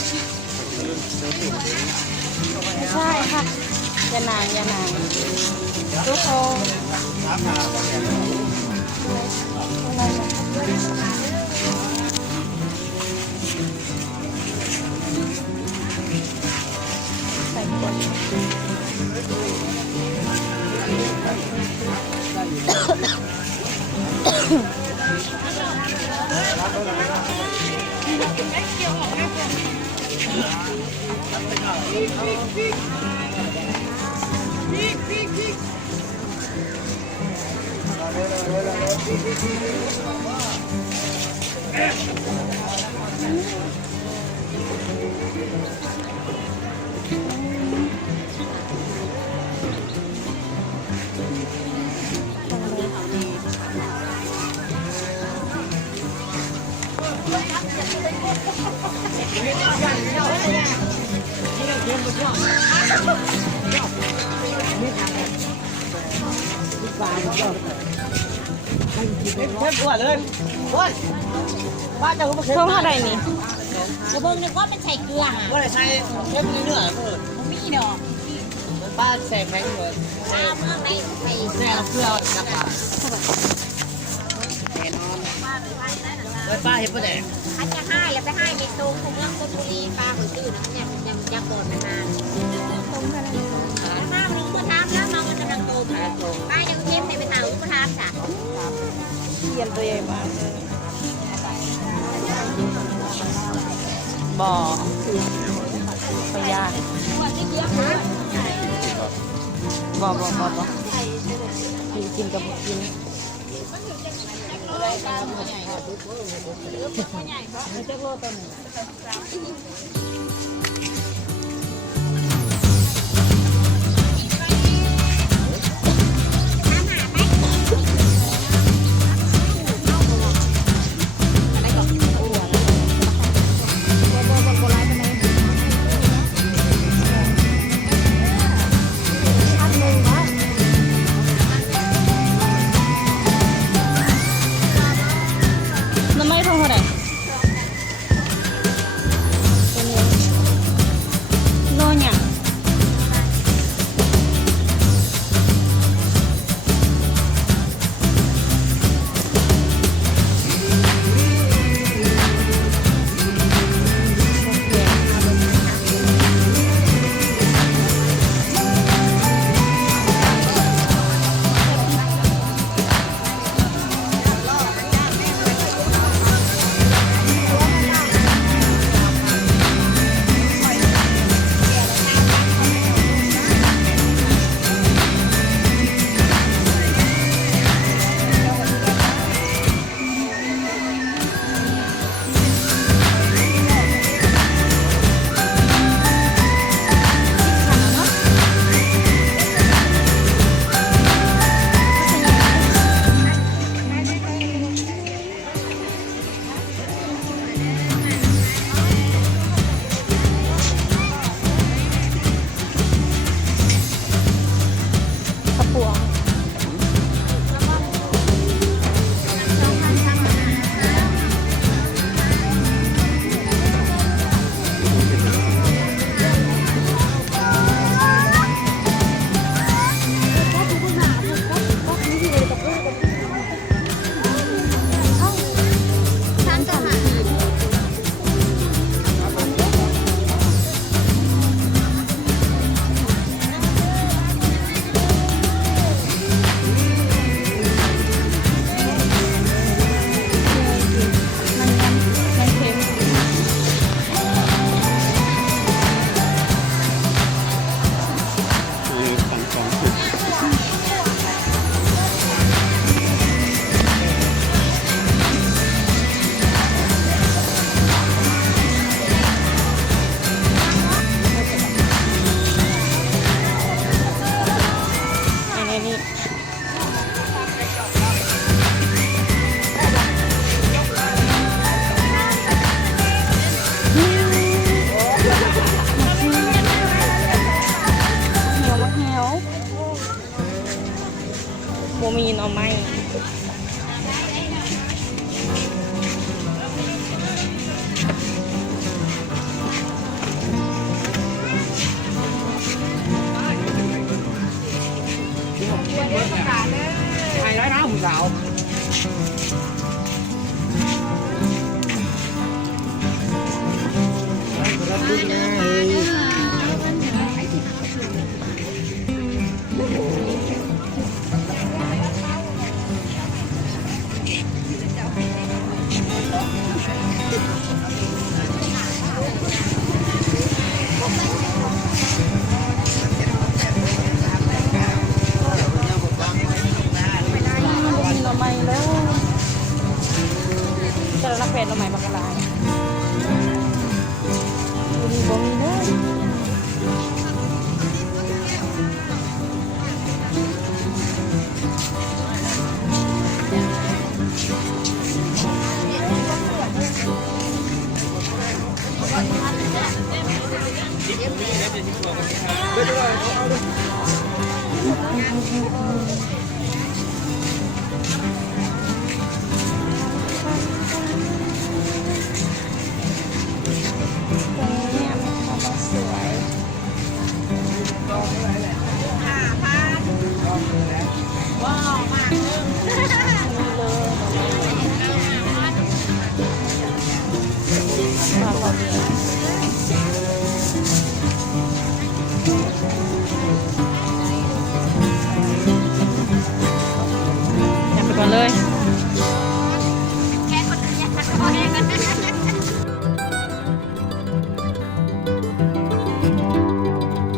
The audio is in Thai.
ไม่ใช่ค่ะยานางทุกคนใส่คนเพิ่มเท่าไหร่นี่ กระเบื้องนึกว่าเป็นใส่เกลือค่ะ ว่าอะไรใช่เช่นนี้เนื้อเปิด ผมมีดอก ป้าแซงแม่งเลย ตามข้างในใส่ แซงเพื่อจับปลาแน่นอนเลยป้าเห็นปะเนี่ย คันจะให้แล้วไปให้ในตรงของเมืองชลบุรีปลาหัวตื้อนะยังจะบ่นนานตรงกันเลยถ้าลุงก็ทำแล้วน้องก็จะนั่งโตมาป้ายังเทียมในไปถามลุงก็ทำจ้ะ เยียนตัวใหญ่มากบ่อพยาบ่กินกับกินน้ำไม่เท่าไหร่ สาว กินหน่อไม้แล้วแต่ละแฟนหน่อไม้บักกะลายบ่มีเลยตรงนี้เนี่ยมันก็สวย ว้าวมากเลย ปลาเผาเนื้อ